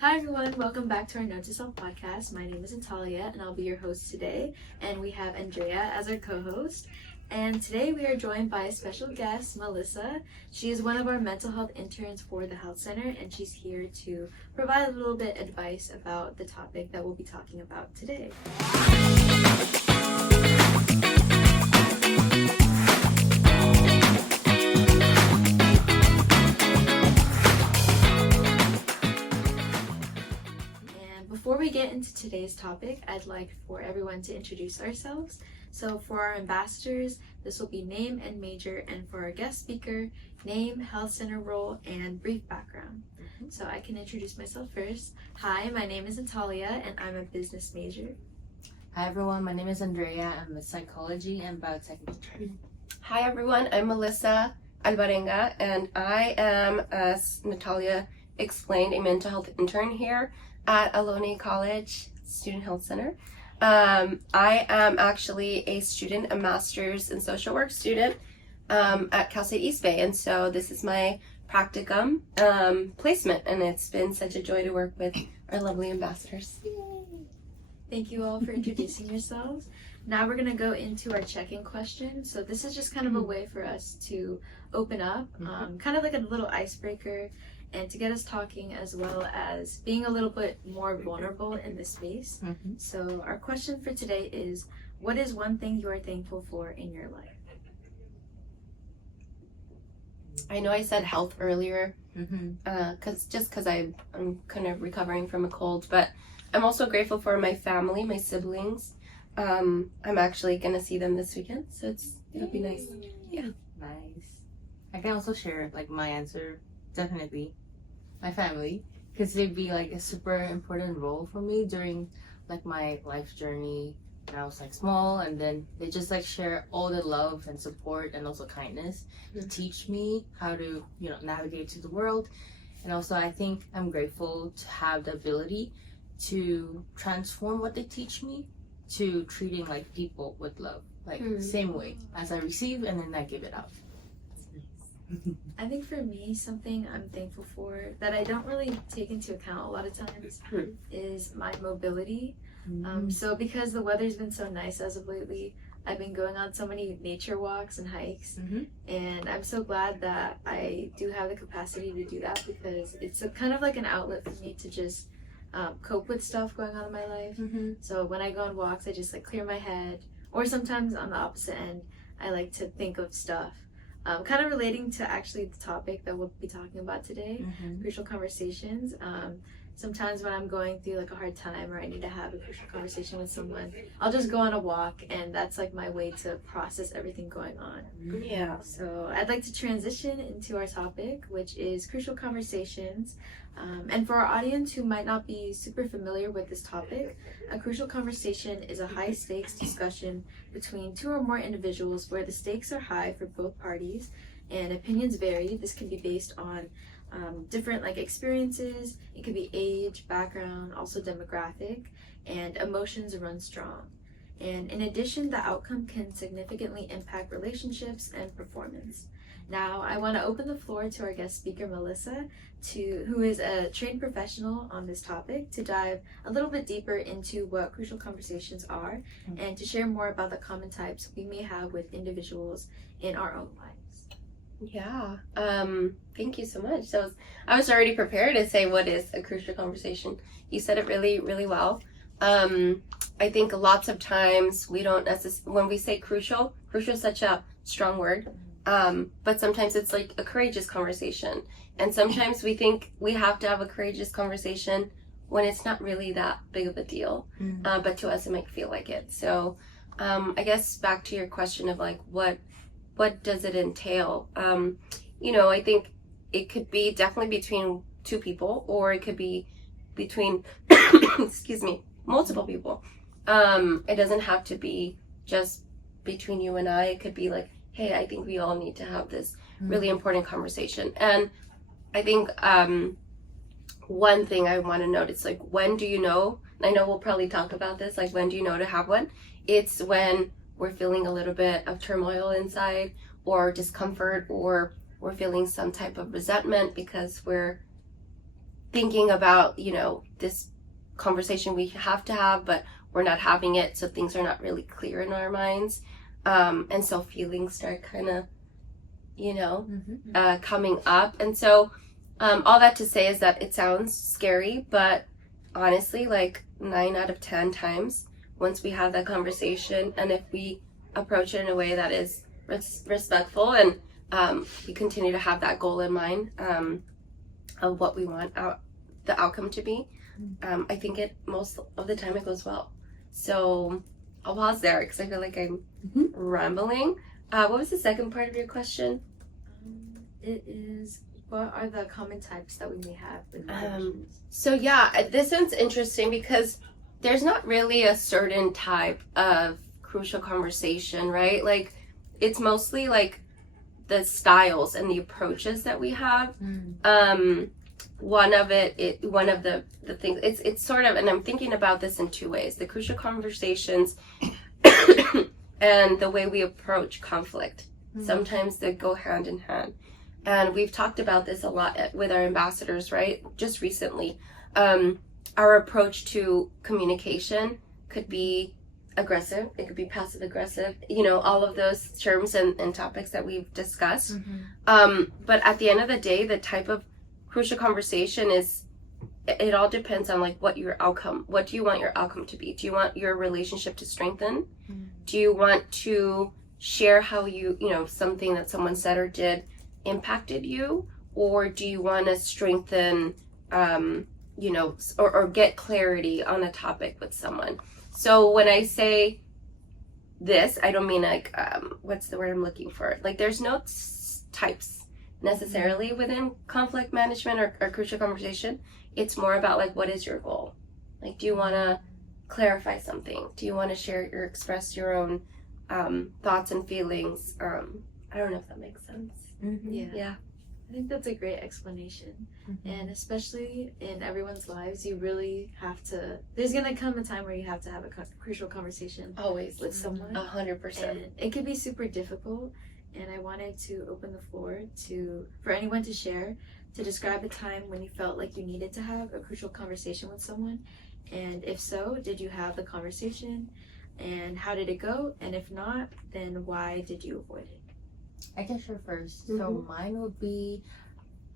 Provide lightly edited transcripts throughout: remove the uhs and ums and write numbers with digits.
Hi everyone, welcome back to our Note to Self podcast. My name is Natalia and I'll be your host today. And we have Andrea as our co-host. And today we are joined by a special guest, Melissa. She is one of our mental health interns for the health center and she's here to provide a little bit advice about the topic that we'll be talking about today. Before we get into today's topic, I'd like for everyone to introduce ourselves. So for our ambassadors, this will be name and major, and for our guest speaker, name, health center role, and brief background. So I can introduce myself first. Hi, my name is Natalia, and I'm a business major. Hi everyone, my name is Andrea. I'm a psychology and biotech major. Hi everyone, I'm Melissa Alvarenga, and I am, as Natalia explained, a mental health intern here at Ohlone College Student Health Center. I am actually a student, a master's in social work student at Cal State East Bay, and so this is my practicum placement, and it's been such a joy to work with our lovely ambassadors. Yay! Thank you all for introducing yourselves. Now we're going to go into our check-in question. So this is just kind of a way for us to open up, kind of like a little icebreaker, and to get us talking, as well as being a little bit more vulnerable in this space. So our question for today is, what is one thing you are thankful for in your life? I know I said health earlier, because I'm kind of recovering from a cold, but I'm also grateful for my family, my siblings. I'm actually gonna see them this weekend, so it'll be nice. Yeah. Nice. I can also share like my answer. Definitely my family, because they'd be like a super important role for me during like my life journey when I was like small, and then they just like share all the love and support and also kindness to teach me how to navigate through the world. And also I think I'm grateful to have the ability to transform what they teach me to treating like people with love, like same way as I receive and then I give it out. I think for me, something I'm thankful for that I don't really take into account a lot of times is my mobility. So because the weather's been so nice as of lately, I've been going on so many nature walks and hikes, and I'm so glad that I do have the capacity to do that, because it's kind of like an outlet for me to just cope with stuff going on in my life. So when I go on walks, I just like clear my head, or sometimes on the opposite end, I like to think of stuff. Kind of relating to actually the topic that we'll be talking about today, crucial conversations. Sometimes when I'm going through like a hard time, or I need to have a crucial conversation with someone, I'll just go on a walk, and that's like my way to process everything going on. Yeah. So I'd like to transition into our topic, which is crucial conversations. And for our audience who might not be super familiar with this topic, a crucial conversation is a high stakes discussion between two or more individuals where the stakes are high for both parties and opinions vary. This can be based on different like experiences. It could be age, background, also demographic, and emotions run strong. And in addition, the outcome can significantly impact relationships and performance. Now, I want to open the floor to our guest speaker, Melissa, who is a trained professional on this topic, to dive a little bit deeper into what crucial conversations are and to share more about the common types we may have with individuals in our own lives. Yeah. Thank you so much. So I was already prepared to say what is a crucial conversation. You said it really, really well. I think lots of times we don't when we say crucial is such a strong word. But sometimes it's like a courageous conversation. And sometimes we think we have to have a courageous conversation when it's not really that big of a deal. But to us, it might feel like it. So I guess back to your question of like, what does it entail? I think it could be definitely between two people, or it could be between, excuse me, multiple people. It doesn't have to be just between you and I. It could be like, hey, I think we all need to have this really important conversation. And I think one thing I want to note is like, when do you know? And I know we'll probably talk about this, like when do you know to have one? It's when we're feeling a little bit of turmoil inside, or discomfort, or we're feeling some type of resentment because we're thinking about, this conversation we have to have, but we're not having it, so things are not really clear in our minds. And so feelings start kind of, coming up. And so all that to say is that it sounds scary, but honestly, like 9 out of 10 times, once we have that conversation, and if we approach it in a way that is respectful, and we continue to have that goal in mind of what we want the outcome to be, I think most of the time it goes well. So I'll pause there because I feel like I'm rambling. What was the second part of your question? It is, what are the common types that we may have with questions? So yeah, this one's interesting because there's not really a certain type of crucial conversation, right? Like, it's mostly like the styles and the approaches that we have. One of the things, it's sort of, and I'm thinking about this in two ways: the crucial conversations and the way we approach conflict. Sometimes they go hand in hand. And we've talked about this a lot with our ambassadors, right? Just recently. Our approach to communication could be aggressive. It could be passive aggressive. All of those terms and topics that we've discussed. But at the end of the day, the type of crucial conversation it all depends on like what do you want your outcome to be? Do you want your relationship to strengthen? Do you want to share how something that someone said or did impacted you? Or do you want to strengthen or get clarity on a topic with someone? So when I say this, I don't mean like what's the word I'm looking for? Like, there's no types necessarily within conflict management or crucial conversation. It's more about like, what is your goal? Like, do you want to clarify something? Do you want to share or express your own thoughts and feelings? I don't know if that makes sense. Yeah. I think that's a great explanation. And especially in everyone's lives, you really have to, there's going to come a time where you have to have a crucial conversation. Always. With someone. 100%. And it could be super difficult. And I wanted to open the floor for anyone to share, to describe a time when you felt like you needed to have a crucial conversation with someone. And if so, did you have the conversation? And how did it go? And if not, then why did you avoid it? I can share first. So mine would be,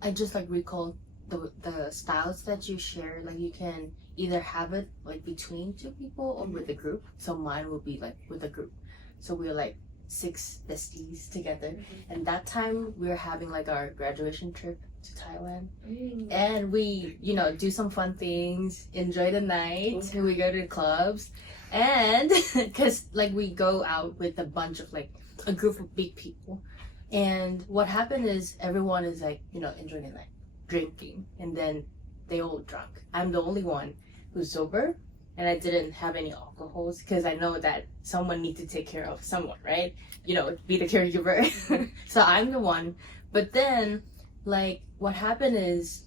I just like recall the styles that you share. Like, you can either have it like between two people or with a group. So mine would be like with a group. So we're like 6 besties together. And that time we were having like our graduation trip to Thailand. And we, do some fun things, enjoy the night. We go to clubs. And because like we go out with a bunch of like a group of big people. And what happened is everyone is like, enjoying the night, drinking, and then they all drunk. I'm the only one who's sober, and I didn't have any alcohols because I know that someone needs to take care of someone, right? Be the caregiver. So I'm the one. But then, like, what happened is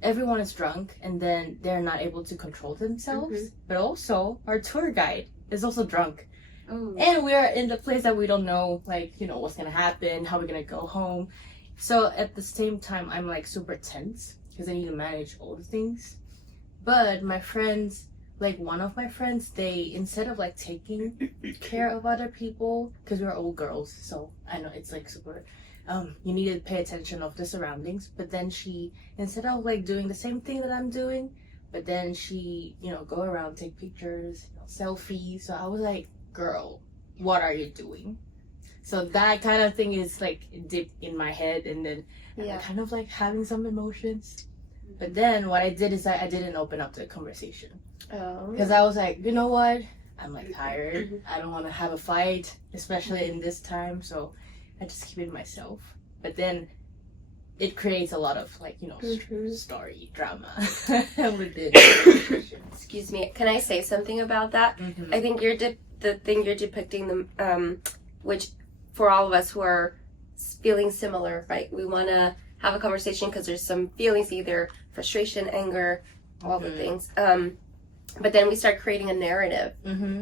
everyone is drunk, and then they're not able to control themselves. But also, our tour guide is also drunk. And we're in the place that we don't know, like, what's gonna happen, how we're gonna go home. So at the same time, I'm like super tense because I need to manage all the things. But my friends, like one of my friends, they, instead of like taking care of other people, because we're all girls, so I know it's like super, you need to pay attention of the surroundings. But then she, instead of like doing the same thing that I'm doing, but then she, go around, take pictures, selfies. So I was like, girl, what are you doing? So that kind of thing is like deep in my head, and then I'm kind of like having some emotions. But then what I did is I didn't open up the conversation because I was like, you know what, I'm like tired. I don't want to have a fight, especially in this time, so I just keep it myself. But then it creates a lot of like, story drama within Excuse me, can I say something about that? I think the thing you're depicting, which for all of us who are feeling similar, right? We want to have a conversation because there's some feelings, either frustration, anger, all the things. But then we start creating a narrative.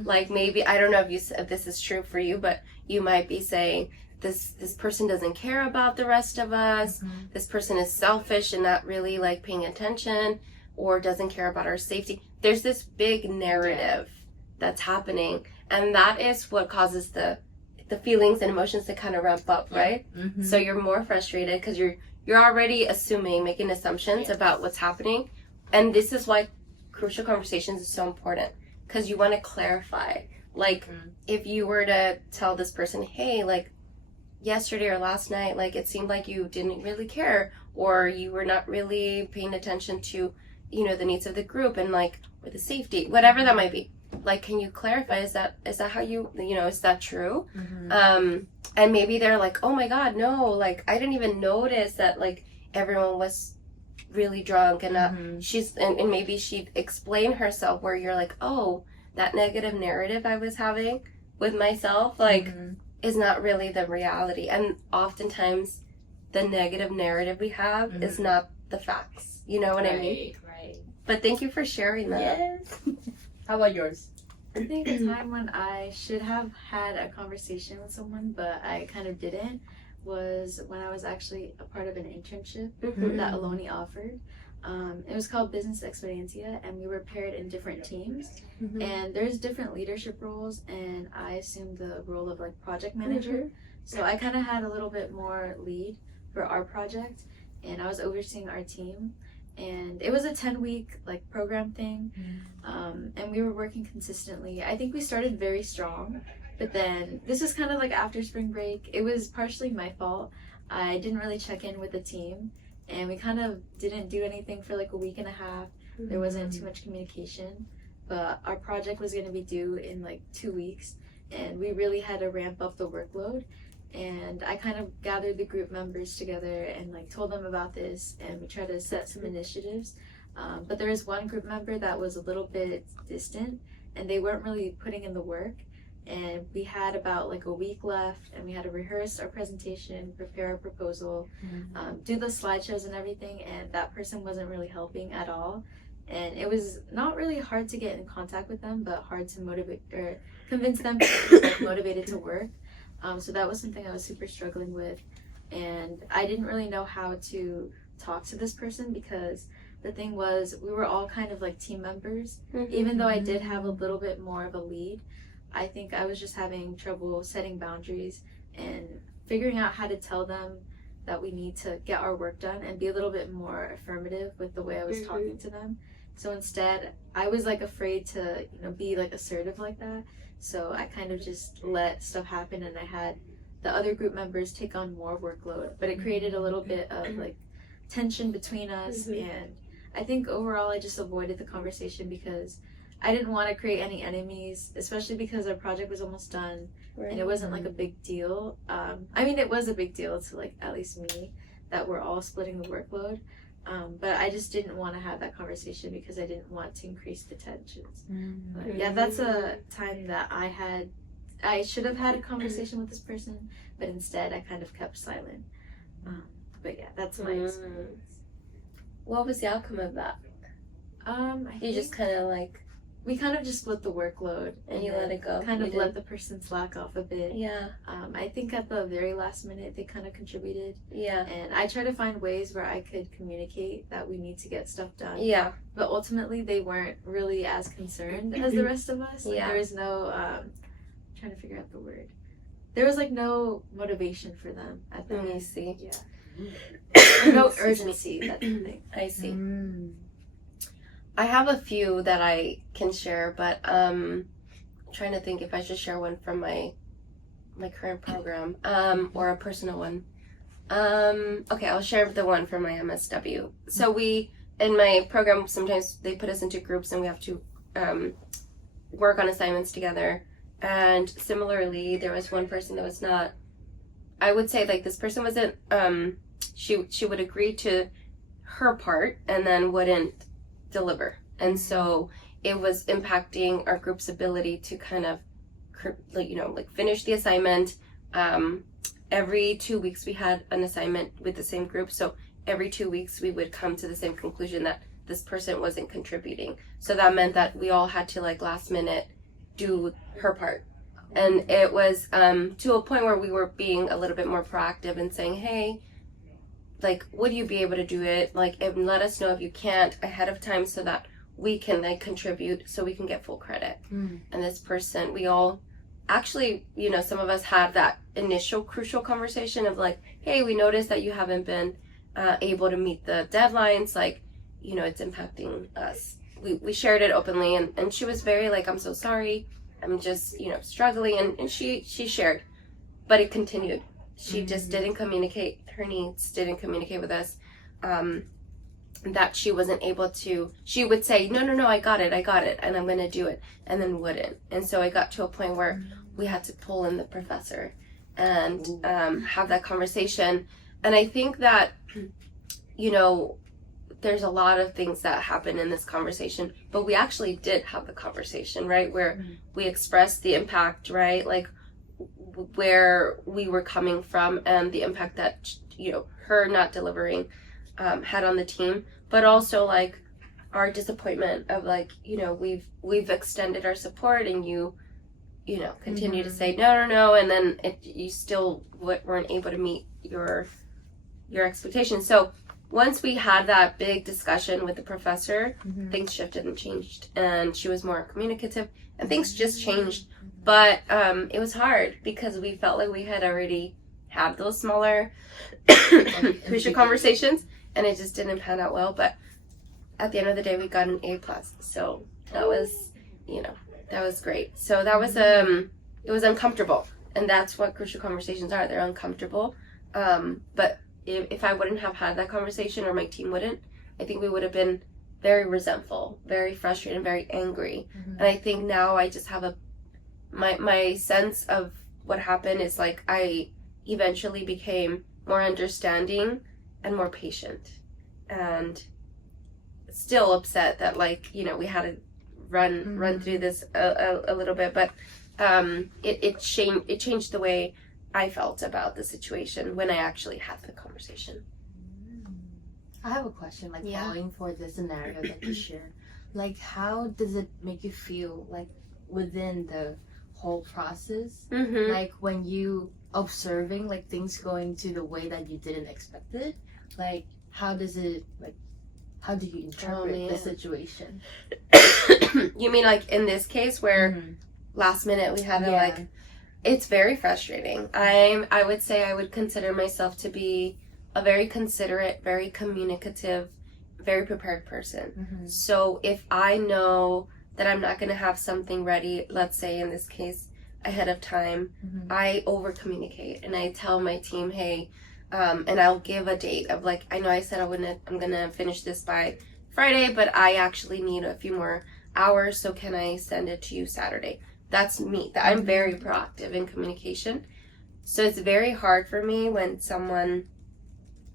Like, maybe, I don't know if this is true for you, but you might be saying, this person doesn't care about the rest of us. This person is selfish and not really like paying attention, or doesn't care about our safety. There's this big narrative that's happening, and that is what causes the feelings and emotions to kind of ramp up, right? So you're more frustrated because you're already assuming, making assumptions about what's happening. And this is why crucial conversations is so important, because you want to clarify. Like, if you were to tell this person, hey, like, yesterday or last night, like, it seemed like you didn't really care, or you were not really paying attention to, you know, the needs of the group and, like, or the safety, whatever that might be. Like, can you clarify, is that how you know, is that true? And maybe they're like, oh my God, no, like, I didn't even notice that, like, everyone was really drunk, and and maybe she'd explain herself, where you're like, oh, that negative narrative I was having with myself, like, is not really the reality. And oftentimes the negative narrative we have is not the facts. You know what I mean? Right. But thank you for sharing that. Yes. How about yours? I think a time when I should have had a conversation with someone, but I kind of didn't, was when I was actually a part of an internship that Aloni offered. It was called Business Experiencia, and we were paired in different teams. And there's different leadership roles, and I assumed the role of like project manager. So I kind of had a little bit more lead for our project, and I was overseeing our team. And it was a 10-week like program thing, and we were working consistently. I think we started very strong, but then this was kind of like after spring break. It was partially my fault. I didn't really check in with the team, and we kind of didn't do anything for like a week and a half. There wasn't too much communication, but our project was going to be due in like 2 weeks, and we really had to ramp up the workload. And I kind of gathered the group members together and like told them about this, and we tried to set some initiatives. But there was one group member that was a little bit distant, and they weren't really putting in the work. And we had about like a week left, and we had to rehearse our presentation, prepare our proposal, do the slideshows and everything. And that person wasn't really helping at all. And it was not really hard to get in contact with them, but hard to motivate or convince them to be like, motivated to work. So that was something I was super struggling with, and I didn't really know how to talk to this person, because the thing was, we were all kind of like team members. Even though I did have a little bit more of a lead, I think I was just having trouble setting boundaries and figuring out how to tell them that we need to get our work done and be a little bit more affirmative with the way I was talking to them. So instead, I was like afraid to, you know, be like assertive like that. So I kind of just let stuff happen, and I had the other group members take on more workload, but it created a little bit of like tension between us. And I think overall I just avoided the conversation because I didn't want to create any enemies, especially because our project was almost done and it wasn't like a big deal. I mean, it was a big deal to like at least me, that we're all splitting the workload. But I just didn't want to have that conversation because I didn't want to increase the tensions. But yeah, that's a time that I should have had a conversation with this person, but instead I kind of kept silent. But yeah, that's my experience. What was the outcome of that? You just kind of like... We kind of just split the workload and you let it go. Kind of let the person slack off a bit. Yeah. I think at the very last minute they kind of contributed. Yeah. And I try to find ways where I could communicate that we need to get stuff done. Yeah. But ultimately they weren't really as concerned as the rest of us. Like, there was no, I'm trying to figure out the word. There was like no motivation for them at that. I see. Yeah. Or no urgency, that's the thing. I see. I have a few that I can share, but I'm trying to think if I should share one from my current program, or a personal one. Okay, I'll share the one from my MSW. So we, in my program, sometimes they put us into groups and we have to work on assignments together. And similarly, there was one person that was not, I would say like this person wasn't, she would agree to her part and then wouldn't deliver, and so it was impacting our group's ability to kind of like finish the assignment. Every 2 weeks we had an assignment with the same group, so every 2 weeks we would come to the same conclusion that this person wasn't contributing. So that meant that we all had to like last minute do her part, And it was to a point where we were being a little bit more proactive and saying, hey, like, would you be able to do it? Like, and let us know if you can't ahead of time so that we can, like, contribute so we can get full credit. And this person, we all actually, you know, some of us had that initial crucial conversation of like, hey, we noticed that you haven't been able to meet the deadlines. Like, you know, it's impacting us. We shared it openly, and she was very like, I'm so sorry. I'm just, you know, struggling. And she shared, but it continued. She just didn't communicate her needs, didn't communicate with us. That she wasn't able to, she would say, no, I got it, and I'm going to do it, and then wouldn't. And so it got to a point where we had to pull in the professor and have that conversation. And I think that, you know, there's a lot of things that happen in this conversation, but we actually did have the conversation, right? Where we expressed the impact, right? Like where we were coming from and the impact that, you know, her not delivering had on the team, but also like our disappointment of like, you know, we've extended our support and you know, continue to say no, and then you still weren't able to meet your expectations. So once we had that big discussion with the professor, things shifted and changed, and she was more communicative, and things just changed. But it was hard because we felt like we had already had those smaller crucial conversations, and it just didn't pan out well. But at the end of the day, we got an A+. So that was, you know, that was great. So that was it was uncomfortable, and that's what crucial conversations are. They're uncomfortable. But if I wouldn't have had that conversation, or my team wouldn't, I think we would have been very resentful, very frustrated, and very angry. And I think now I just have my sense of what happened is like I eventually became more understanding and more patient, and still upset that, like, you know, we had to run through this a little bit, but it changed the way I felt about the situation when I actually had the conversation. I have a question, like, following for the scenario that you shared. Like, how does it make you feel, like, within the whole process? Like, when you observing, like, things going to the way that you didn't expect it? Like, how does it, like, how do you interpret the situation? You mean, like, in this case where last minute we had to, like, it's very frustrating. I would say I would consider myself to be a very considerate, very communicative, very prepared person. So if I know that I'm not going to have something ready, let's say in this case, ahead of time, I over communicate and I tell my team, hey, and I'll give a date of like, I know I said I'm gonna finish this by Friday, but I actually need a few more hours, so can I send it to you Saturday? That's me. I'm very proactive in communication. So it's very hard for me when someone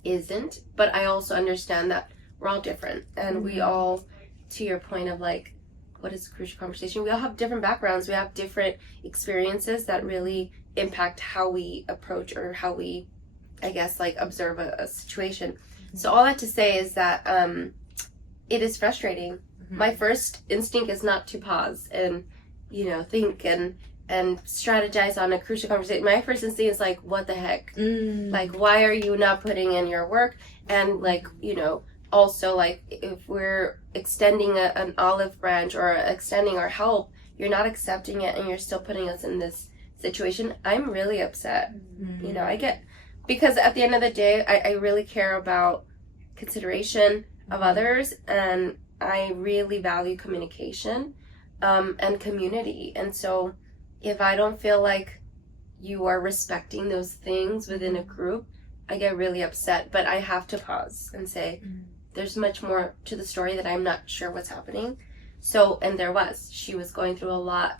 isn't, but I also understand that we're all different, and we all, to your point of like, what is a crucial conversation? We all have different backgrounds. We have different experiences that really impact how we approach or how we, I guess, like, observe a situation. So all that to say is that it is frustrating. My first instinct is not to pause and, you know, think and strategize on a crucial conversation. My first instinct is like, what the heck? Like, why are you not putting in your work? And, like, you know, also, like, if we're extending an olive branch or extending our help, you're not accepting it and you're still putting us in this situation. I'm really upset. You know, because at the end of the day, I really care about consideration of others, and I really value communication and community. And so if I don't feel like you are respecting those things within a group, I get really upset. But I have to pause and say, there's much more to the story that I'm not sure what's happening. So, and she was going through a lot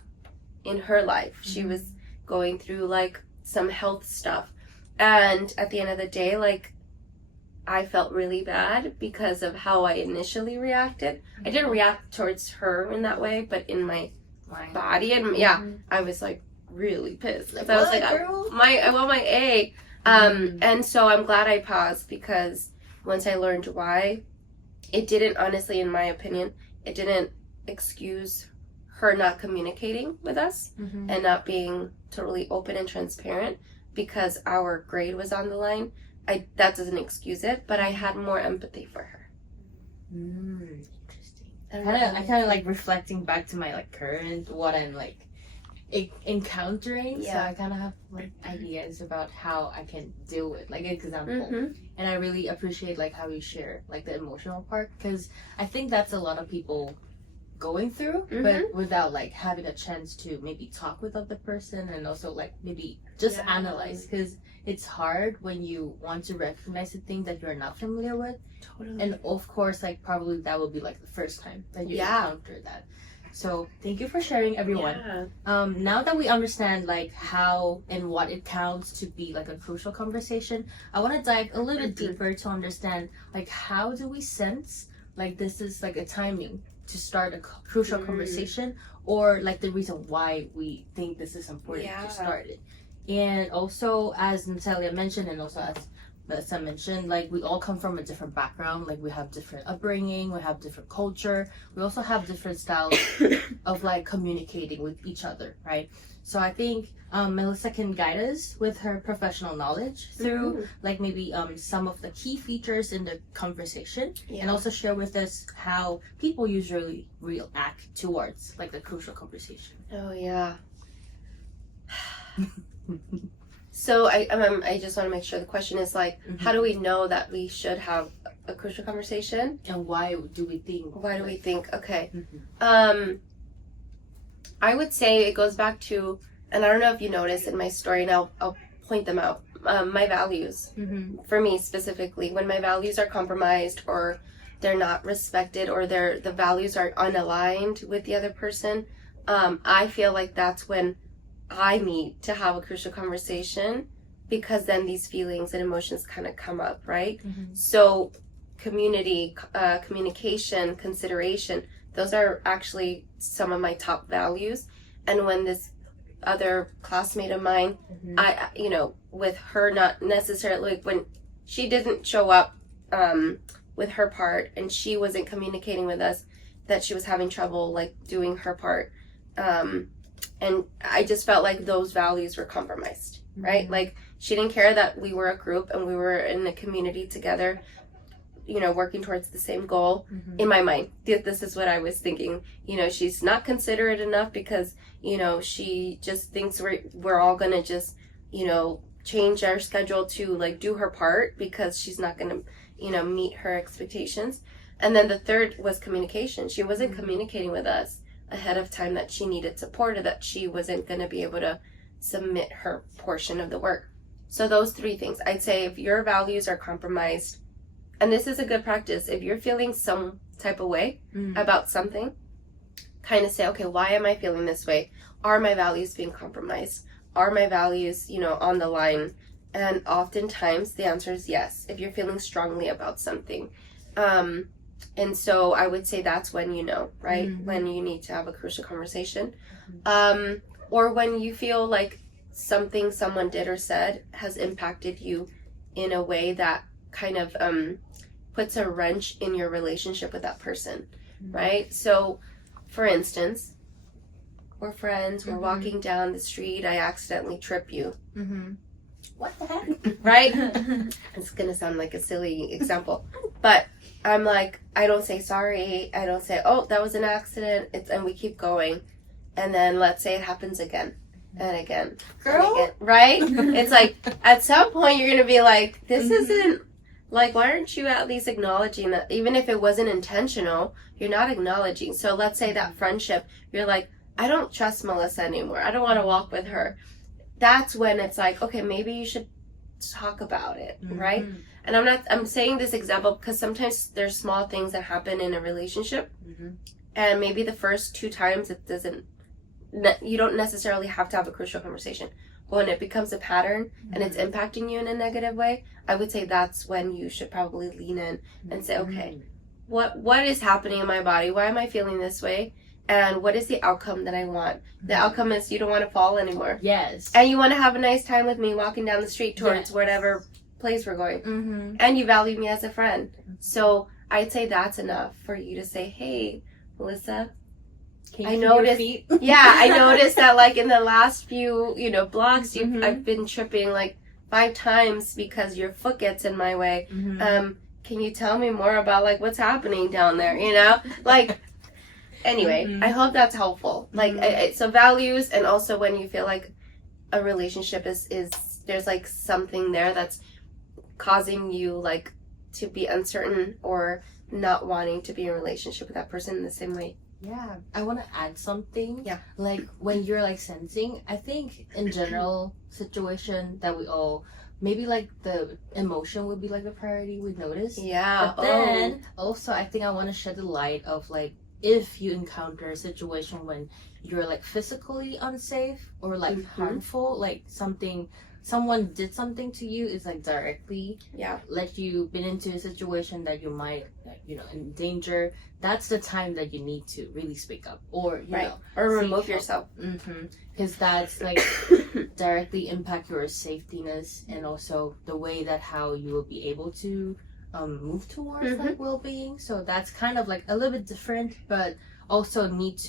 in her life. She was going through, like, some health stuff. And at the end of the day, like, I felt really bad because of how I initially reacted. I didn't react towards her in that way, but in my body, and I was like really pissed. Like, I was like, I want my A. And so I'm glad I paused, because once I learned why, it didn't, honestly, in my opinion, it didn't excuse her not communicating with us Mm-hmm. and not being totally open and transparent because our grade was on the line. That doesn't excuse it, but I had more empathy for her. Interesting. I I kind of like reflecting back to my like current what I'm like encountering. So Yeah. I kind of have like ideas about how I can deal with like example. Mm-hmm. And I really appreciate like how you share like the emotional part, because I think that's a lot of people going through, but without like having a chance to maybe talk with other person and also like maybe just Yeah. analyze, because it's hard when you want to recognize the thing that you're not familiar with. Totally. And of course, like probably that will be like the first time that you Yeah. encounter that. So thank you for sharing, everyone. Yeah. Now that we understand like how and what it counts to be like a crucial conversation, I want to dive a little bit deeper to understand like how do we sense like this is like a timing to start a crucial conversation, or like the reason why we think this is important Yeah. to start it. And also, as Natalia mentioned, and also as Melissa mentioned, like we all come from a different background. Like we have different upbringing, we have different culture, we also have different styles of like communicating with each other, right? So I think Melissa can guide us with her professional knowledge through like maybe some of the key features in the conversation, Yeah. and also share with us how people usually react towards like the crucial conversation. Oh yeah. So I just want to make sure the question is like, how do we know that we should have a crucial conversation? And why do we think? Why do we think? Okay. Mhm. I would say it goes back to, and I don't know if you noticed in my story, and I'll point them out. My values, for me specifically, when my values are compromised or they're not respected or the values are unaligned with the other person, I feel like that's when I need to have a crucial conversation, because then these feelings and emotions kind of come up, right? So community, communication, consideration, those are actually some of my top values. And when this other classmate of mine, I with her not necessarily, like when she didn't show up with her part and she wasn't communicating with us that she was having trouble like doing her part, and I just felt like those values were compromised, right? Like she didn't care that we were a group and we were in a community together, working towards the same goal. In my mind, this is what I was thinking. She's not considerate enough because, she just thinks we're all gonna just, change our schedule to like do her part because she's not gonna, meet her expectations. And then the third was communication. She wasn't communicating with us ahead of time that she needed support, or that she wasn't gonna be able to submit her portion of the work. So those three things, I'd say if your values are compromised, and this is a good practice, if you're feeling some type of way about something, kind of say, okay, why am I feeling this way? Are my values being compromised? Are my values, on the line? And oftentimes the answer is yes, if you're feeling strongly about something. And so I would say that's when right? When you need to have a crucial conversation. Or when you feel like something someone did or said has impacted you in a way that kind of puts a wrench in your relationship with that person, right? So, for instance, we're friends, we're walking down the street, I accidentally trip you. What the heck? Right? It's gonna sound like a silly example, but I'm like, I don't say sorry, I don't say, oh, that was an accident, and we keep going. And then let's say it happens again and again. Girl? And again, right? It's like, at some point you're gonna be like, this isn't, like, why aren't you at least acknowledging that? Even if it wasn't intentional, you're not acknowledging. So let's say that friendship, you're like, I don't trust Melissa anymore, I don't want to walk with her. That's when it's like, okay, maybe you should talk about it, right? And I'm saying this example because sometimes there's small things that happen in a relationship, and maybe the first 2 times you don't necessarily have to have a crucial conversation. When it becomes a pattern and it's impacting you in a negative way, I would say that's when you should probably lean in and say, okay, what is happening in my body? Why am I feeling this way? And what is the outcome that I want? The outcome is you don't want to fall anymore. Yes. And you want to have a nice time with me walking down the street towards whatever place we're going. And you value me as a friend. So I'd say that's enough for you to say, hey, Melissa, Can I you feel your noticed- feet? Yeah, I noticed that like in the last few, blogs, Mhm. I've been tripping like 5 times because your foot gets in my way. Mhm. Can you tell me more about like what's happening down there? Like. Anyway, Mhm. I hope that's helpful. Like, Mhm. so values, and also when you feel like a relationship is there's like something there that's causing you like to be uncertain or not wanting to be in a relationship with that person in the same way. Yeah, I want to add something. Yeah. Like when you're like sensing, I think in general situation that we all maybe like the emotion would be like a priority we notice. Yeah. But then also I think I want to shed the light of like if you encounter a situation when you're like physically unsafe or like Mhm. harmful, like someone did something to you is like directly Yeah. let you been into a situation that you might in danger. That's the time that you need to really speak up or you Right. know Or seek remove help. yourself. Because that's like directly impact your safetyness and also the way that how you will be able to move towards like well-being. So that's kind of like a little bit different, but also need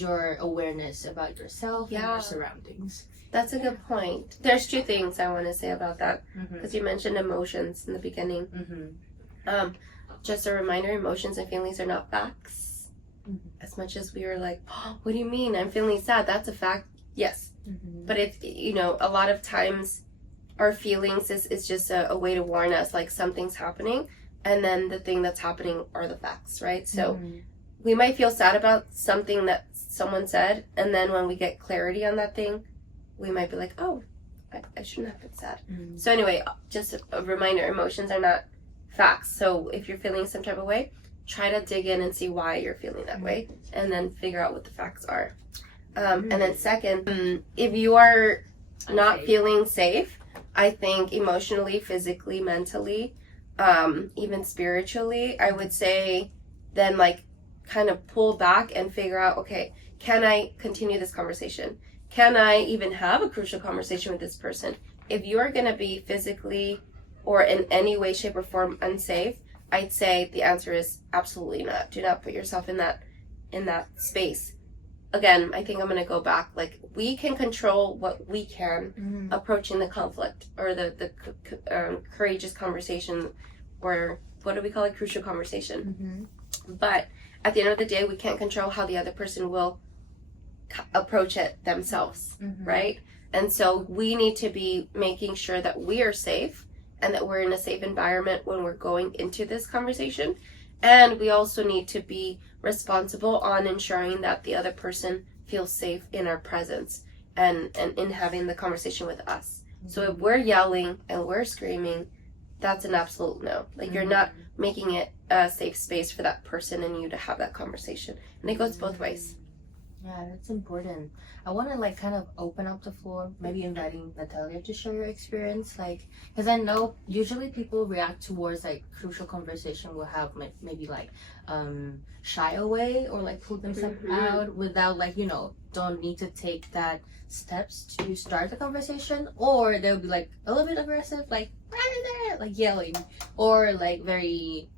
your awareness about yourself and Yeah. your surroundings. That's a good point. There's 2 things I want to say about that Mm-hmm. because you mentioned emotions in the beginning. Mm-hmm. Just a reminder, emotions and feelings are not facts. Mhm. As much as we are like, oh, what do you mean? I'm feeling sad. That's a fact. Yes. Mm-hmm. But it's, a lot of times our feelings is just a way to warn us like something's happening. And then the thing that's happening are the facts, right? So Mm-hmm. we might feel sad about something that someone said. And then when we get clarity on that thing, we might be like, oh, I shouldn't have been sad. Mm-hmm. So anyway, just a reminder, emotions are not facts. So if you're feeling some type of way, try to dig in and see why you're feeling that way and then figure out what the facts are. And then second, if you are not feeling safe, I think emotionally, physically, mentally, even spiritually, I would say then like kind of pull back and figure out, okay, can I continue this conversation? Can I even have a crucial conversation with this person? If you are going to be physically or in any way, shape, or form unsafe, I'd say the answer is absolutely not. Do not put yourself in that space. Again, I think I'm going to go back. Like, we can control what we can approaching the conflict or the courageous conversation, or what do we call it? Crucial conversation. But at the end of the day, we can't control how the other person will approach it themselves, right? And so we need to be making sure that we are safe and that we're in a safe environment when we're going into this conversation. And we also need to be responsible on ensuring that the other person feels safe in our presence and in having the conversation with us. So if we're yelling and we're screaming, that's an absolute no. Like, you're not making it a safe space for that person and you to have that conversation. And it goes both ways. Yeah, that's important. I want to like kind of open up the floor, maybe inviting Natalia to share your experience, like, because I know usually people react towards like crucial conversation will have maybe like shy away or like pull themselves out without like don't need to take that steps to start the conversation, or they'll be like a little bit aggressive, like yelling, or like very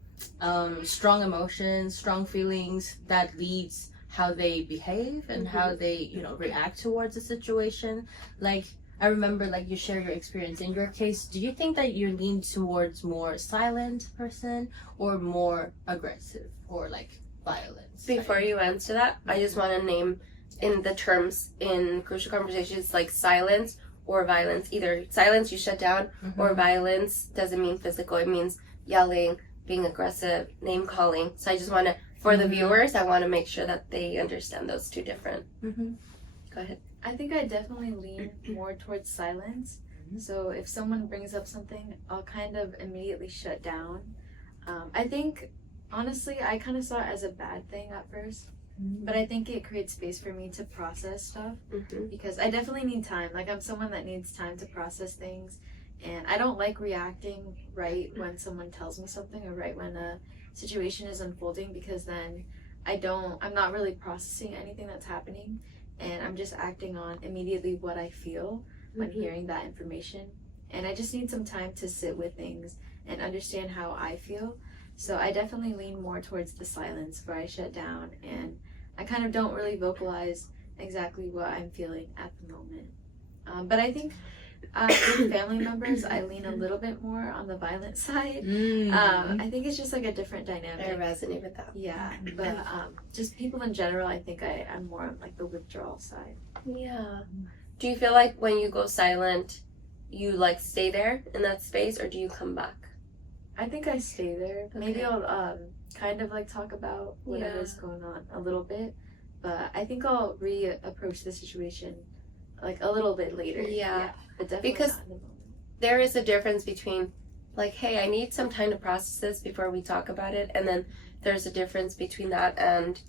strong emotions, strong feelings that leads how they behave and how they react towards the situation. Like, I remember like you share your experience. In your case, do you think that you lean towards more silent person or more aggressive or like violence? Before you answer that, I just want to name in the terms in crucial conversations like silence or violence. Either silence, you shut down, or violence doesn't mean physical. It means yelling, being aggressive, name calling. So I just want to, for the viewers, I want to make sure that they understand those 2 different. Go ahead. I think I definitely lean more towards silence. So if someone brings up something, I'll kind of immediately shut down. I think, honestly, I kind of saw it as a bad thing at first. But I think it creates space for me to process stuff. Because I definitely need time. Like, I'm someone that needs time to process things. And I don't like reacting right when someone tells me something or right when a situation is unfolding, because then I'm not really processing anything that's happening, and I'm just acting on immediately what I feel when hearing that information. And I just need some time to sit with things and understand how I feel. So I definitely lean more towards the silence, where I shut down and I kind of don't really vocalize exactly what I'm feeling at the moment. But I think with family members, I lean a little bit more on the violent side. I think it's just like a different dynamic. I resonate with that. Yeah, but just people in general, I think I'm more on like the withdrawal side. Yeah. Do you feel like when you go silent, you like stay there in that space, or do you come back? I think I stay there. Maybe I'll kind of like talk about whatever's going on a little bit, but I think I'll reapproach the situation like a little bit later. Yeah. But definitely Because not in the moment. there is a difference between like, hey, I need some time to process this before we talk about it, and then there's a difference between that and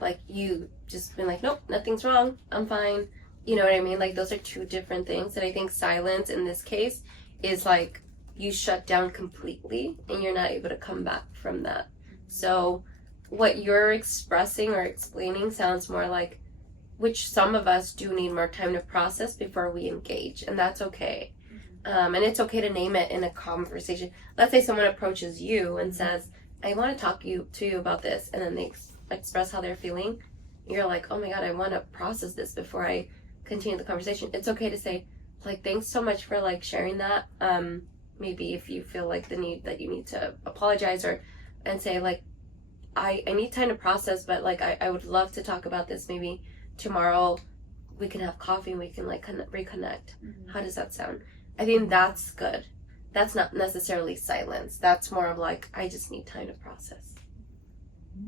like you just been like, nope, nothing's wrong, I'm fine. You know what I mean? Like those are two different things. And I think silence in this case is like you shut down completely and you're not able to come back from that. So what you're expressing or explaining sounds more like, which some of us do need more time to process before we engage, and that's okay. And it's okay to name it in a conversation. Let's say someone approaches you and says, I want to talk to you about this, and then they express how they're feeling. You're like, oh my god, I want to process this before I continue the conversation. It's okay to say, like, thanks so much for like sharing that. Maybe if you feel like the need that you need to apologize and say like, I need time to process, but like I would love to talk about this. Maybe tomorrow we can have coffee and we can like reconnect. How does that sound? I think that's good. That's not necessarily silence. That's more of like, I just need time to process.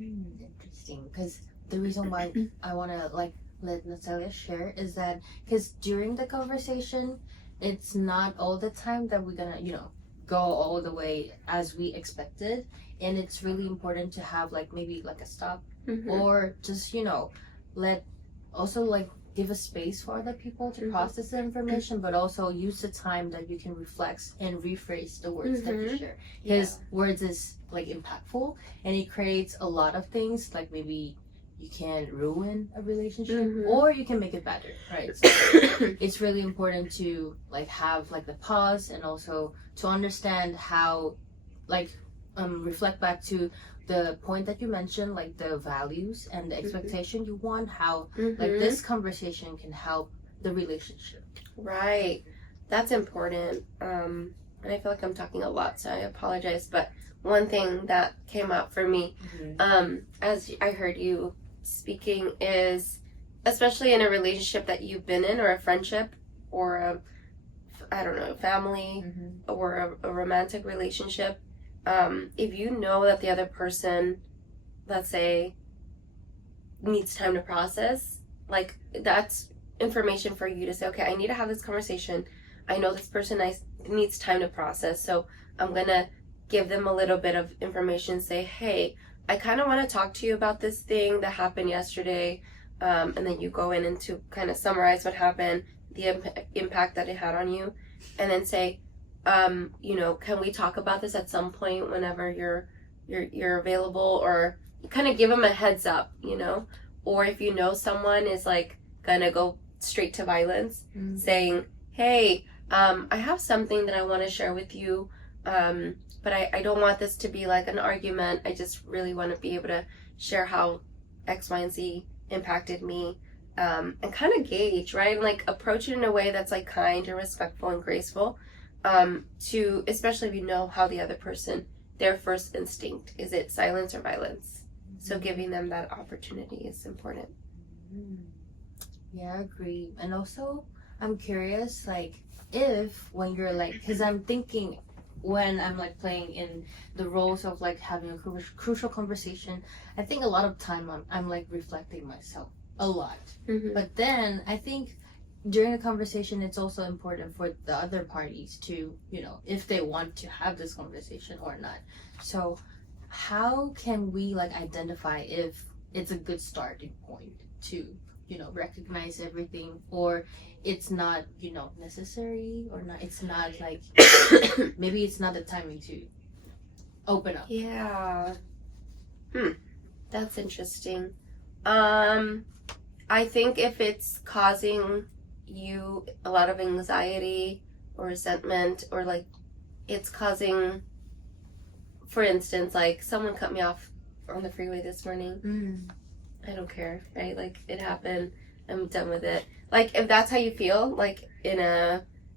Interesting, because the reason why I want to like let Natalia share is that because during the conversation, it's not all the time that we're gonna go all the way as we expected, and it's really important to have like maybe like a stop or just let also like give a space for other people to process the information, but also use the time that you can reflect and rephrase the words that you share, because words is like impactful and it creates a lot of things. Like maybe you can ruin a relationship or you can make it better, right? So it's really important to like have like the pause and also to understand how like reflect back to the point that you mentioned, like the values and the expectation you want, how like this conversation can help the relationship. Right. That's important. And I feel like I'm talking a lot, so I apologize. But one thing that came up for me, as I heard you speaking, is especially in a relationship that you've been in, or a friendship, or a family, or a romantic relationship. If you know that the other person, let's say, needs time to process, like that's information for you to say, okay, I need to have this conversation. I know this person needs time to process, so I'm gonna give them a little bit of information. Say, hey, I kind of want to talk to you about this thing that happened yesterday, and then you go in to kind of summarize what happened, the impact that it had on you, and then say, can we talk about this at some point whenever you're available, or kind of give them a heads up, or if you know someone is like gonna go straight to violence, saying, hey, I have something that I want to share with you, but I don't want this to be like an argument. I just really want to be able to share how X, Y, and Z impacted me, and kind of gauge, right? And like approach it in a way that's like kind and respectful and graceful, to, especially if you know how the other person, their first instinct, is it silence or violence? So giving them that opportunity is important. Yeah, I agree. And also, I'm curious, like, if when you're like, because I'm thinking when I'm like playing in the roles of like having a crucial conversation, I think a lot of time I'm like reflecting myself a lot. But then I think during a conversation, it's also important for the other parties to, if they want to have this conversation or not. So how can we like identify if it's a good starting point to, recognize everything, or it's not, necessary, or not, it's not like, maybe it's not the timing to open up. Yeah. That's interesting. I think if it's causing you a lot of anxiety or resentment, or like it's causing, for instance, like someone cut me off on the freeway this morning. I don't care, right? Like, it happened. I'm done with it. Like, if that's how you feel, like,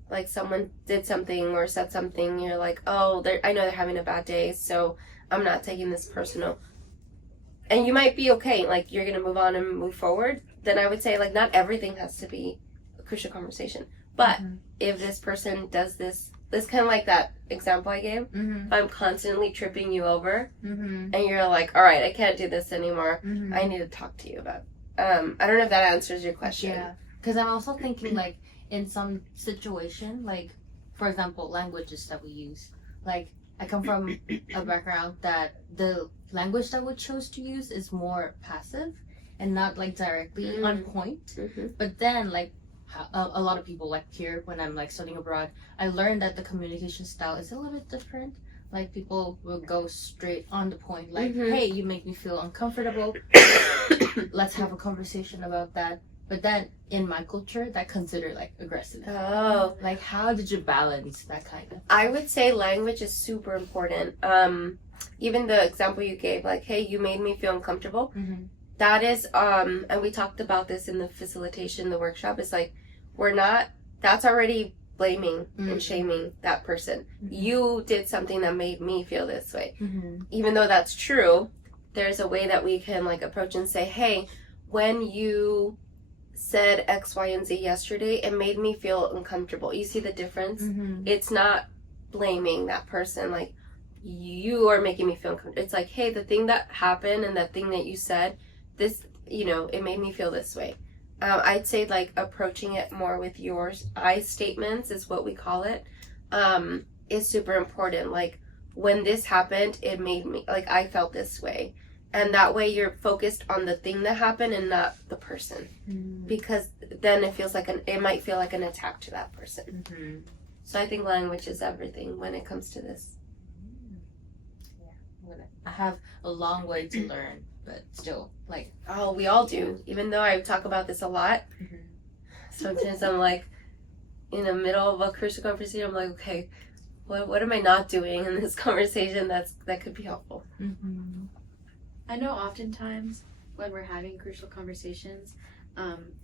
like someone did something or said something, you're like, oh, I know they're having a bad day, so I'm not taking this personal. And you might be okay, like, you're going to move on and move forward. Then I would say, like, not everything has to be a crucial conversation. But if this person does this kind of like that example I gave, if I'm constantly tripping you over, and you're like, all right, I can't do this anymore, I need to talk to you about it. I don't know if that answers your question. Yeah, because I'm also thinking, like, in some situation, like, for example, languages that we use. Like, I come from a background that the language that we chose to use is more passive and not, like, directly on point. But then, like, a lot of people, like, here, when I'm, like, studying abroad, I learned that the communication style is a little bit different. Like, people will go straight on the point, like, hey, you make me feel uncomfortable. Let's have a conversation about that. But then, in my culture, that considered, like, aggressive. Oh. Like, how did you balance that kind of? I would say language is super important. Even the example you gave, like, hey, you made me feel uncomfortable. That is, and we talked about this in the facilitation, the workshop, is like, that's already blaming and shaming that person. You did something that made me feel this way. Even though that's true, there's a way that we can, like, approach and say, hey, when you said X, Y, and Z yesterday, it made me feel uncomfortable. You see the difference? It's not blaming that person, like, you are making me feel uncomfortable. It's like, hey, the thing that happened and that thing that you said, this, it made me feel this way. I'd say, like, approaching it more with yours. I statements is what we call it, is super important. Like, when this happened, it made me, like, I felt this way. And that way you're focused on the thing that happened and not the person. Because then it might feel like an attack to that person. So I think language is everything when it comes to this. Yeah, I have a long way to learn, but still, like... Oh, we all do. Even though I talk about this a lot, sometimes I'm like, in the middle of a crucial conversation, I'm like, okay, what am I not doing in this conversation that could be helpful? I know oftentimes when we're having crucial conversations,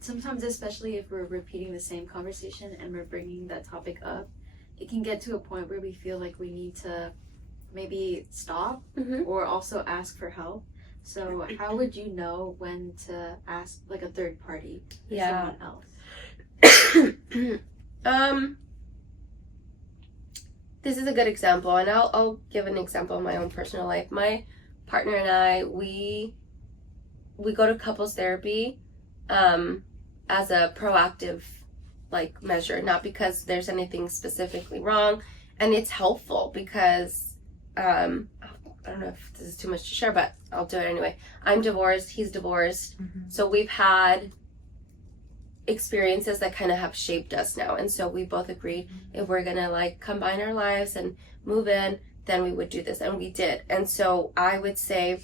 sometimes especially if we're repeating the same conversation and we're bringing that topic up, it can get to a point where we feel like we need to maybe stop or also ask for help. So how would you know when to ask, like, a third party or someone else? This is a good example, and I'll give an example of my own personal life. My partner and I, we go to couples therapy as a proactive, like, measure, not because there's anything specifically wrong. And it's helpful because I don't know if this is too much to share, but I'll do it anyway. I'm divorced, he's divorced, so we've had experiences that kind of have shaped us now, and so we both agreed if we're gonna, like, combine our lives and move in, then we would do this, and we did. And so I would say,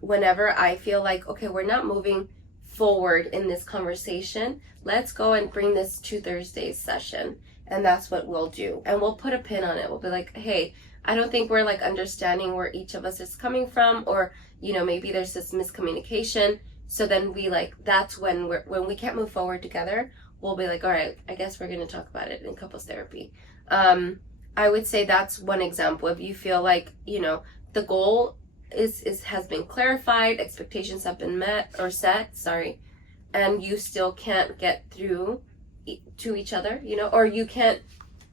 whenever I feel like, okay, we're not moving forward in this conversation, let's go and bring this to Thursday's session, and that's what we'll do. And we'll put a pin on it. We'll be like, hey, I don't think we're, like, understanding where each of us is coming from, or, maybe there's this miscommunication. So then we, like, that's when we can't move forward together, we'll be like, all right, I guess we're going to talk about it in couples therapy. I would say that's one example. If you feel like, the goal has been clarified, expectations have been met or set, and you still can't get through to each other, or you can't,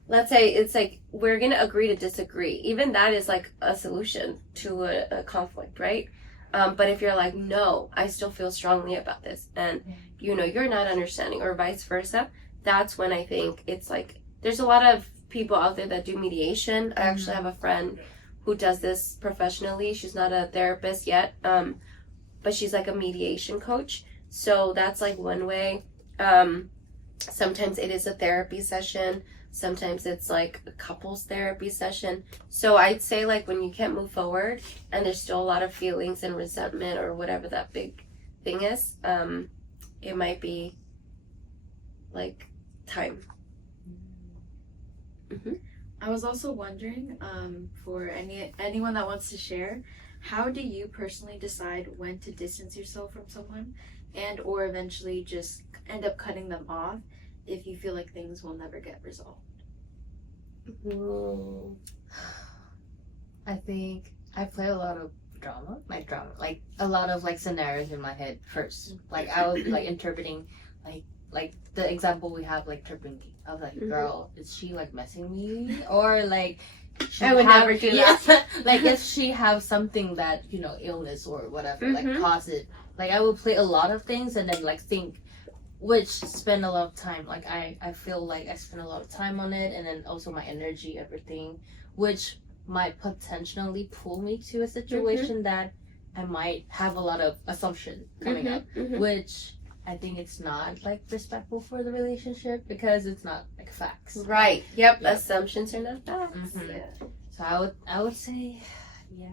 let's say it's like, we're going to agree to disagree. Even that is, like, a solution to a conflict, right? But if you're like, no, I still feel strongly about this, and you're not understanding, or vice versa, that's when I think it's like, there's a lot of people out there that do mediation. I actually have a friend who does this professionally. She's not a therapist yet, but she's, like, a mediation coach. So that's, like, one way. Sometimes it is a therapy session. Sometimes it's, like, a couples therapy session. So I'd say, like, when you can't move forward and there's still a lot of feelings and resentment or whatever that big thing is, it might be, like, time. I was also wondering, for anyone that wants to share, how do you personally decide when to distance yourself from someone and or eventually just end up cutting them off if you feel like things will never get resolved? I think I play a lot of drama, like a lot of like scenarios in my head first. Like I would be like interpreting, like the example we have, like tripping. I was like, girl, is she like messing me, or like she I would never do that. Like if she have something that, you know, illness or whatever, like cause it. Like I would play a lot of things and then like think, which spend a lot of time. Like I feel like I spend a lot of time on it, and then also my energy, everything, which might potentially pull me to a situation that I might have a lot of assumption coming up, which I think it's not like respectful for the relationship because it's not like facts. Right. Yep. Assumptions are not facts. Yeah. So I would say, yeah,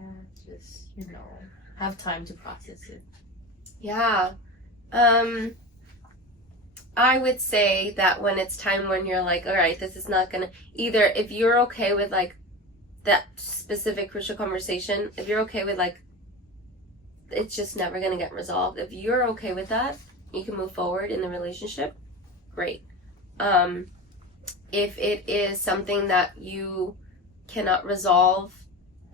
just, you know, have time to process it. Yeah. I would say that when it's time when you're like, all right, this is not gonna, either if you're okay with like that specific crucial conversation, if you're okay with like it's just never gonna get resolved, if you're okay with that, you can move forward in the relationship, great. If it is something that you cannot resolve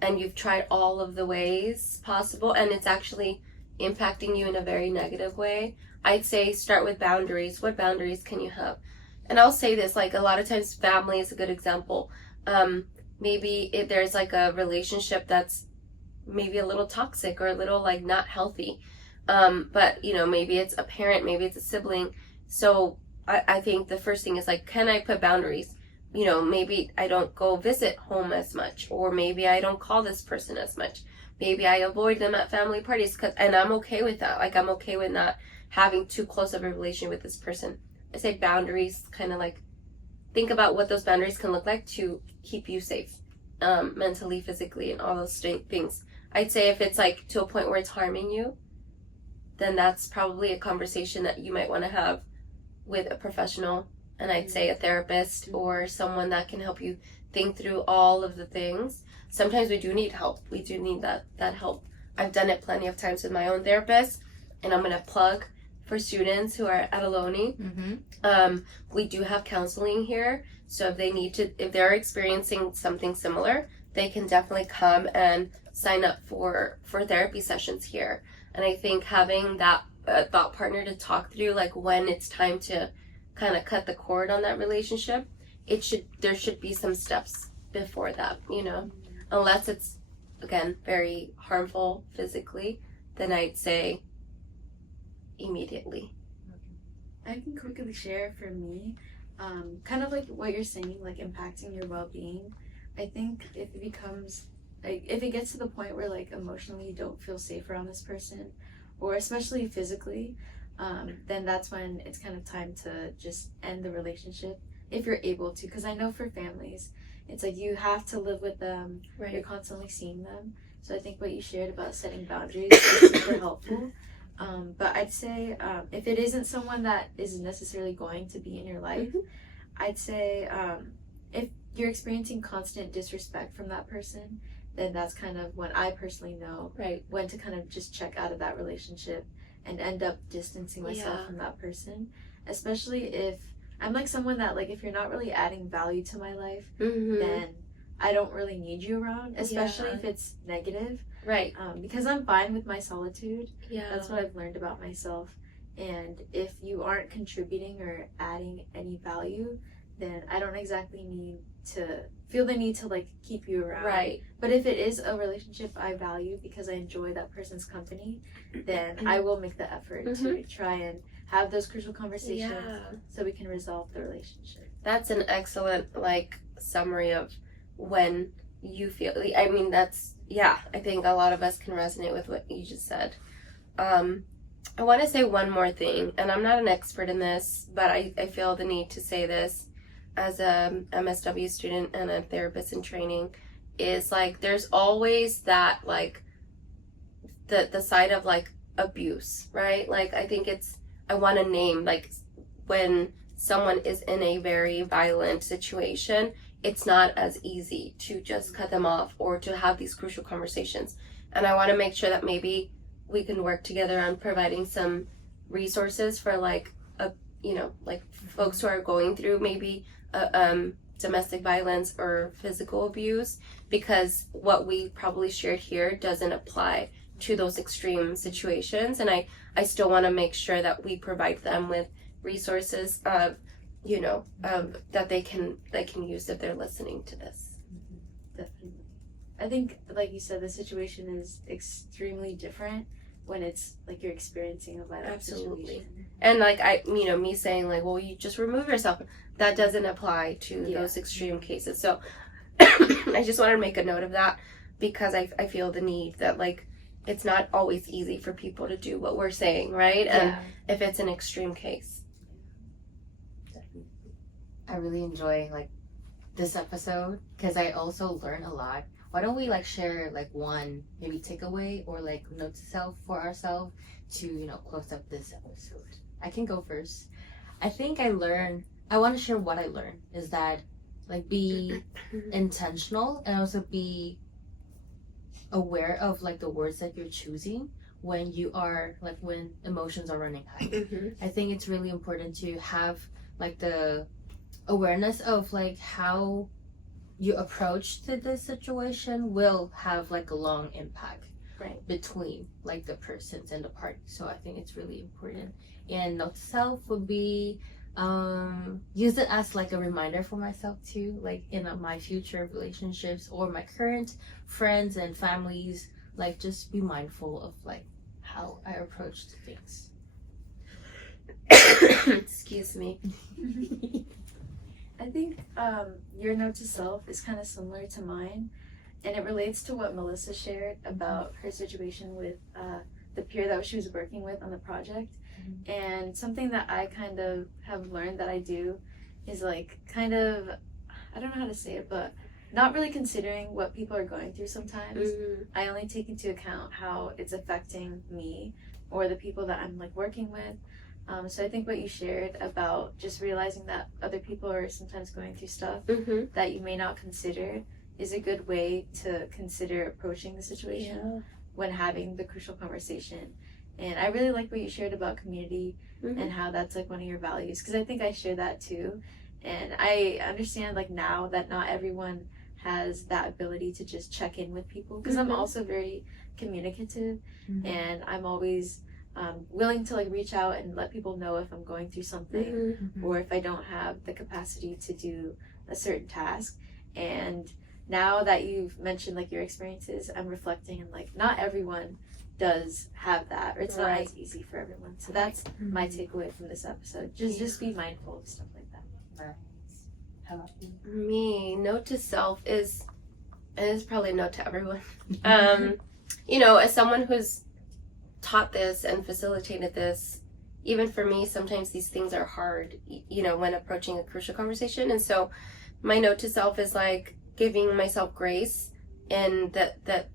and you've tried all of the ways possible and it's actually impacting you in a very negative way, I'd say start with boundaries. What boundaries can you have? And I'll say this, like a lot of times family is a good example. Maybe if there's like a relationship that's maybe a little toxic or a little like not healthy. But you know, maybe it's a parent, maybe it's a sibling. So I think the first thing is like, can I put boundaries? You know, maybe I don't go visit home as much, or maybe I don't call this person as much. Maybe I avoid them at family parties, and I'm okay with that. Like I'm okay with not having too close of a relation with this person. I say boundaries, kind of like think about what those boundaries can look like to keep you safe, mentally, physically, and all those things. I'd say if it's like to a point where it's harming you, then that's probably a conversation that you might want to have with a professional, and I'd say a therapist or someone that can help you think through all of the things. Sometimes we do need help. We do need that help. I've done it plenty of times with my own therapist, and I'm going to plug for students who are at Ohlone. We do have counseling here, so if they're experiencing something similar, they can definitely come and sign up for therapy sessions here. And I think having that thought partner to talk through, like when it's time to kind of cut the cord on that relationship, there should be some steps before that, you know, unless it's, again, very harmful physically, then I'd say immediately. I can quickly share for me, kind of like what you're saying, like impacting your well-being. I think if it becomes, like, if it gets to the point where like emotionally you don't feel safe around this person, or especially physically, then that's when it's kind of time to just end the relationship if you're able to. Because I know for families, it's like you have to live with them, Right. You're constantly seeing them. So I think what you shared about setting boundaries is super helpful. But I'd say if it isn't someone that is necessarily going to be in your life, I'd say if you're experiencing constant disrespect from that person, then that's kind of when I personally know when to kind of just check out of that relationship and end up distancing myself from that person. Especially if I'm like someone that, like, if you're not really adding value to my life, then I don't really need you around, especially if it's negative. Right. Because I'm fine with my solitude. Yeah. That's what I've learned about myself. And if you aren't contributing or adding any value, then I don't exactly feel the need to like keep you around. Right. But if it is a relationship I value because I enjoy that person's company, then I will make the effort to try and have those crucial conversations so we can resolve the relationship. That's an excellent like summary of when you feel, I mean, that's, I think a lot of us can resonate with what you just said. I want to say one more thing, and I'm not an expert in this, but I feel the need to say this as a MSW student and a therapist in training, is like there's always that like the side of like abuse, right? Like I think I want to name like when someone is in a very violent situation, it's not as easy to just cut them off or to have these crucial conversations. and I want to make sure that maybe we can work together on providing some resources for like folks who are going through maybe domestic violence or physical abuse, because what we probably shared here doesn't apply to those extreme situations, and I still want to make sure that we provide them with resources that they can use if they're listening to this. Definitely. I think, like you said, the situation is extremely different when it's like you're experiencing a violent situation. And like me saying like, well, you just remove yourself, that doesn't apply to those extreme cases. So I just wanted to make a note of that, because I feel the need that like it's not always easy for people to do what we're saying, right? And if it's an extreme case. I really enjoy like this episode because I also learn a lot. Why don't we like share like one maybe takeaway or like note to self for ourselves to close up this episode? I can go first. I think I want to share what I learned is that like be intentional and also be aware of like the words that you're choosing when you are like when emotions are running high. I think it's really important to have like the awareness of like how you approach to this situation will have like a long impact between like the persons and the party. So I think it's really important. And note to self would be use it as like a reminder for myself too, like in my future relationships or my current friends and families, like just be mindful of like how I approach things. Excuse me. I think your note to self is kind of similar to mine, and it relates to what Melissa shared about her situation with the peer that she was working with on the project. And something that I kind of have learned that I do is like kind of, I don't know how to say it, but not really considering what people are going through sometimes. I only take into account how it's affecting me or the people that I'm like working with. So I think what you shared about just realizing that other people are sometimes going through stuff that you may not consider is a good way to consider approaching the situation when having the crucial conversation. And I really like what you shared about community and how that's like one of your values, because I think I share that too. And I understand like now that not everyone has that ability to just check in with people, because I'm also very communicative and I'm always willing to like reach out and let people know if I'm going through something or if I don't have the capacity to do a certain task. And now that you've mentioned like your experiences, I'm reflecting and like not everyone does have that, or it's not as easy for everyone. So that's my takeaway from this episode. Just be mindful of stuff like that. How about you? Me, note to self is probably a note to everyone. As someone who's taught this and facilitated this, even for me, sometimes these things are hard, when approaching a crucial conversation. And so my note to self is like giving myself grace in that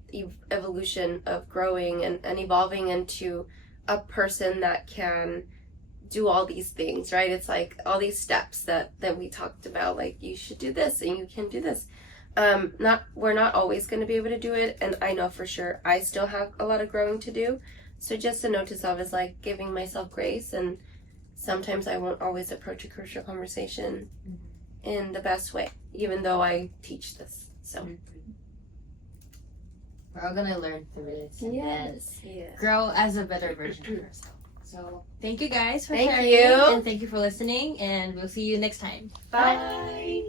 evolution of growing and evolving into a person that can do all these things, right? It's like all these steps that we talked about, like you should do this and you can do this. We're not always going to be able to do it, and I know for sure I still have a lot of growing to do. So just a note to self is like giving myself grace, and sometimes I won't always approach a crucial conversation in the best way, even though I teach this. So we're all gonna learn through this and grow as a better version of ourselves. So thank you guys for Thank sharing, you. and thank you for listening, and we'll see you next time. Bye.